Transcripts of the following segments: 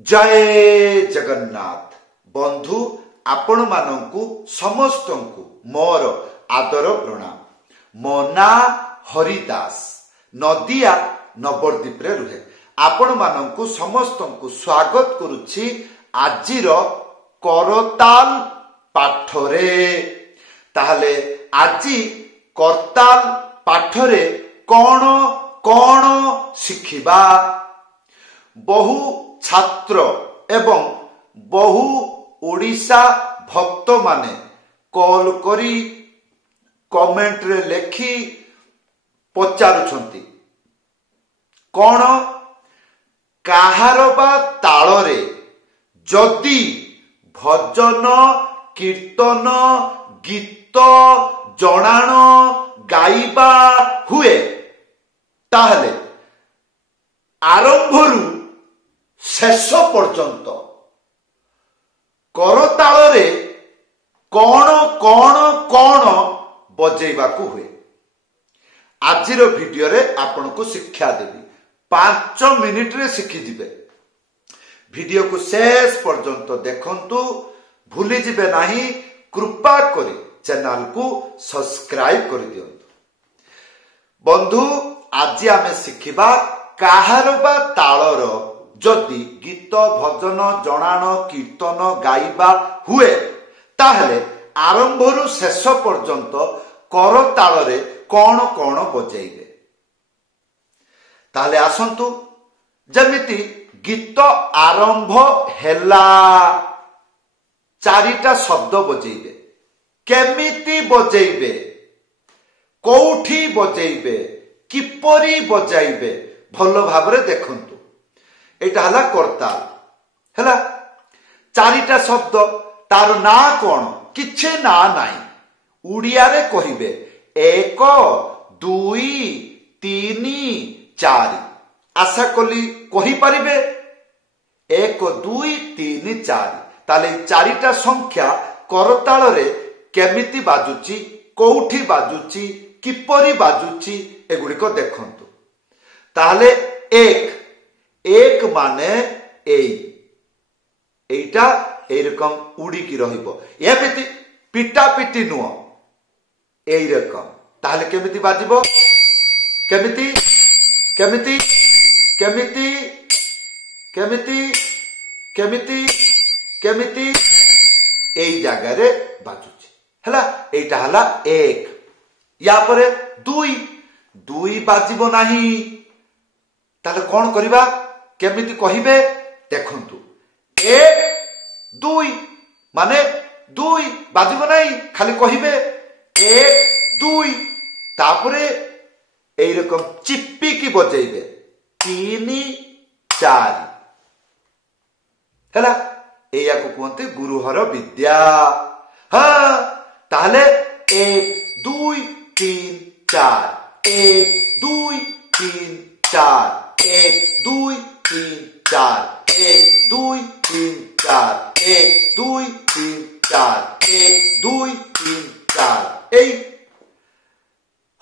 जय जगन्नाथ बंधु आपण मानंकु समस्तंकु मोर आदर प्रणाम। मो ना हरिदास नदिया नवरदीप रे रुहे। आपण मानंकु समस्तंकु स्वागत करुछि आजिर करताल पाठरे। ताहले आजी करताल पाठरे कौन कौन शिखिबा। बहु छात्र एवं बहु ओडिशा भक्त माने कॉल करी कमेंट रे लेखी पचारुछंती कौन काहार बा ताଳରେ जदि भजन कीर्तन गीत जणाण गाइबा हुए ताहले आरंभरू शेष पर्यंत करताଳରେ कौन कौन कौन बजेइबाकू हुए। आजिर वीडियो रे आपन को शिक्षा देबी 5 मिनिट रे शिखि जिबे। वीडियो को शेष पर्यंत देखंतु भूली जिबे नाही। कृपा करी चैनल को सब्सक्राइब कर दियंतु। बंधु आज आमे शिखिबा काहार बा ताଳର जदि गीत भजन जणाण कीर्तन गाइबा हुए ताहले आरंभरू शेष पर्यंत करताଳରେ कौन कौन बजेइबे। ताहले आसंतु जमिति गीत आरंभ हेला चारिटा शब्द बजेइबे। केमिति बजेइबे, कोठी बजेइबे, किपरि बजाइबे भल भाबरे देखंतु। एटा हला करताल हला चारिटा शब्द तार ना कौन किछे ना नाई। उड़िया रे कहिबे 1 2 3 4। आशा कली कहि परिबे 1 2 3 4। ताले चारिटा संख्या करताଳରେ केमिति बाजुची कोठी बाजुची किपरि बाजुची एगुड़िक देखंतु। ताले एक माने एइटा एई रकम उड़ी की रहिबो। एमिति पिटा पिटी नुह एई रकम। ताले केमिति बाजिबो केमिति केमिति केमिति केमिति केमिति केमिति एई जगह रे बाजुची हला। एइटा हला 1। या परे 2 बाजिबो नाही। ताले कौन करिबा केमिति कहिबे देखंतु। 1 2 माने 2 बाजिबो नाही खाली कहिबे 1 2। तापरे एई रकम चिप्पी की बजेइबे 3 4 हला। एया को कहते गुरुहर विद्या। हाँ ताहले 1 2 3 4 1 2 3 4 1 2 3 4 1 2 3 4 1 2 3 4 1 2 3 4। एई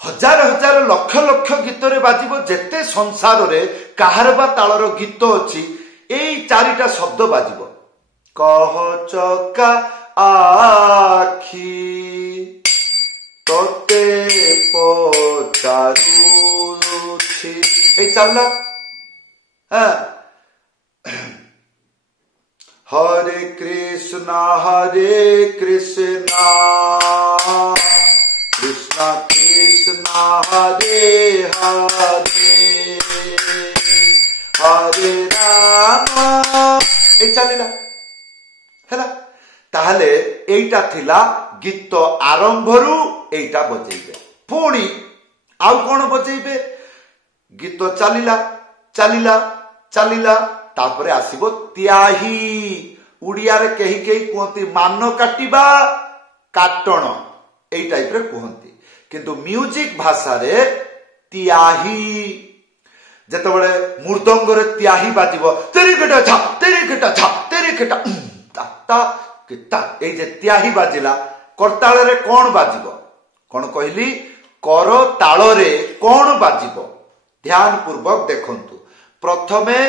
हजार हजार लक्ष लक्ष गीत रे बाजिबो जेते संसार रे काहार बा ताଳର गीत अछि एई चारिटा शब्द बाजिबो। कह चका आखी तोते पचारुछि एई चलला। हाँ हरे कृष्णा कृष्ण कृष्णा हरे हरे हरे राम एई चलिला हैला। ताहले एइटा थिला गीत आरंभरू एइटा बजेइबे। पुणी आउ कोन बजेइबे गीत चलिला चलिला चलिला तापरे आसीबो त्याही। उड़िया रे केही केही कहती मान काटिबा काटण एई टाइप रे कहती किंतु म्यूजिक भाषा रे त्याही। जेतबेले मृदंग रे त्याही बाजिबो तेरी केटा छा तेरी केटा छा तेरी केटा ता किता एई जे त्याही बाजिला करताଳରେ कोन बाजिबो कोन कहली करताଳରେ कोन बाजिबो ध्यान पूर्वक देखंतु। प्रथमे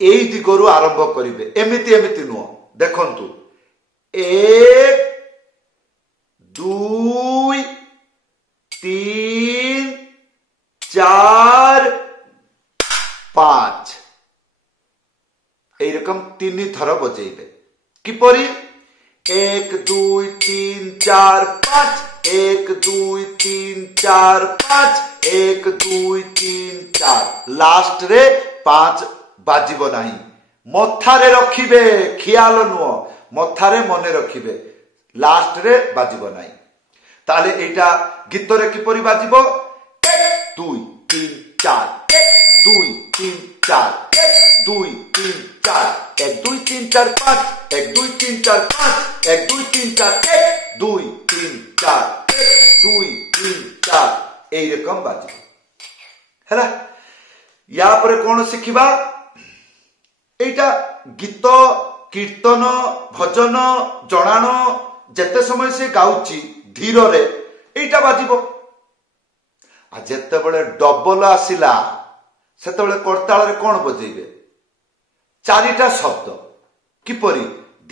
एई दिगरु आरंभ करिवे एमिति एमिति नुह देखंतु 1 2 3 4 5 एरकम 3 थर बजेइबे किपरि 1 2 3 4 5 1 2 3 4 5 1 2 3 4 लास्ट रे 5 बाजिबो नाही मथारे रखिबे ख्याल नुह मथारे मने रखिबे लास्ट रे बाजिबो नाही ताले एटा गीत रे किपरि बाजिबो 1 2 3 4 1 2 3 4 1 2 3 4 1 2 3 4 5 1 2 3 4 5 1 2 3 4 1 2 3 4 1 2 3 4 एई रकम बाजिबो हैला या पर कोन सिखिबा एटा गीत कीर्तन भजन जणाण जेते समय से गाउची धीर रे एटा बाजिबो आ जेते बळे डबल आसिला सेते बळे करताल रे कोन बजेइबे चारिटा शब्द किपरि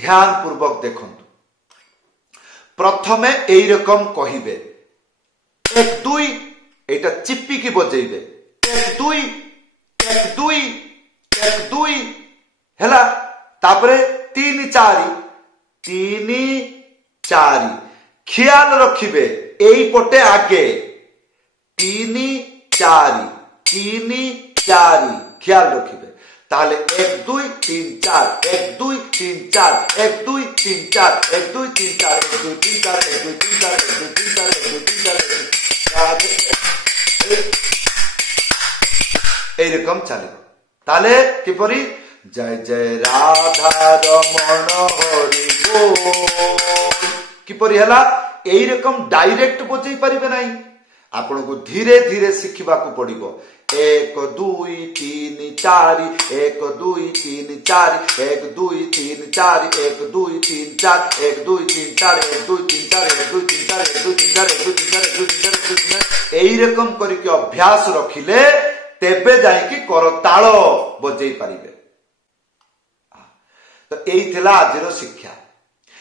ध्यान पूर्वक देखंतु प्रथमे एई रकम कहिबे 1 2 एटा चिप्पी की बजेइबे 1 2 1 2 1 2 हैला तापरे 3 4 3 4 ख्याल रखिबे एई पटे आगे 3 4 3 4 ख्याल रखिबे ताले 1 2 3 4 1 2 3 4 1 2 3 4 1 2 3 4 1 2 3 4 1 2 3 4 1 2 3 4 1 2 3 4 এই রকম চালিব তালে কিপরি जय जय राधा रमण हरि बोल किपरि हला एई रकम डायरेक्ट बजै परिबे नाही आपन को धीरे धीरे सिखिबा को पड़िबो 1 2 3 4 1 2 3 4 1 2 3 4 1 2 3 4 1 2 3 4 1 2 3 4 1 2 3 4 1 2 3 4 1 2 3 4 1 2 3 4 एई रकम करिके अभ्यास रखिले तेबे जाई कि करताल बजै परिबे तो यही थिला आजिर शिक्षा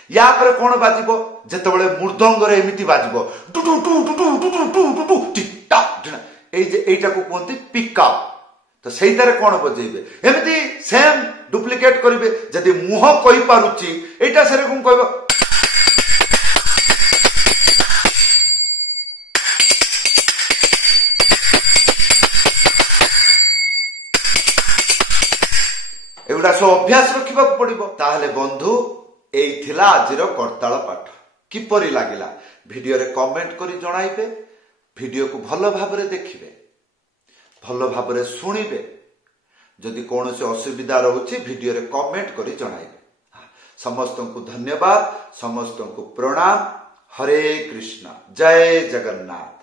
या पर कोन बाजिबो जते बळे मूर्धंग रे एमिति बाजिबो टु टु टु टु टु टु टु टु टु टिक टाक एई जे एटा को कोनती पिकअप तो सेही तारे कोन बजेइबे एमिति सेम डुप्लीकेट करिवे जदि मुह कहि पारुची एटा सेरे कोन कहबो एगुड़ा सब अभ्यास रखा पड़ो ताहले बंधु एई थिला आजिर करताल पाठ किपरि लागिला वीडियो रे कमेंट करी जणाइबे वीडियो को भलो भाबरे देखिबे भलो भाबरे सुनिबे जदि कोनोसी असुविधा रहउची वीडियो रे कमेंट करी जणाइबे समस्त को धन्यवाद समस्त को प्रणाम हरे कृष्ण जय जगन्नाथ।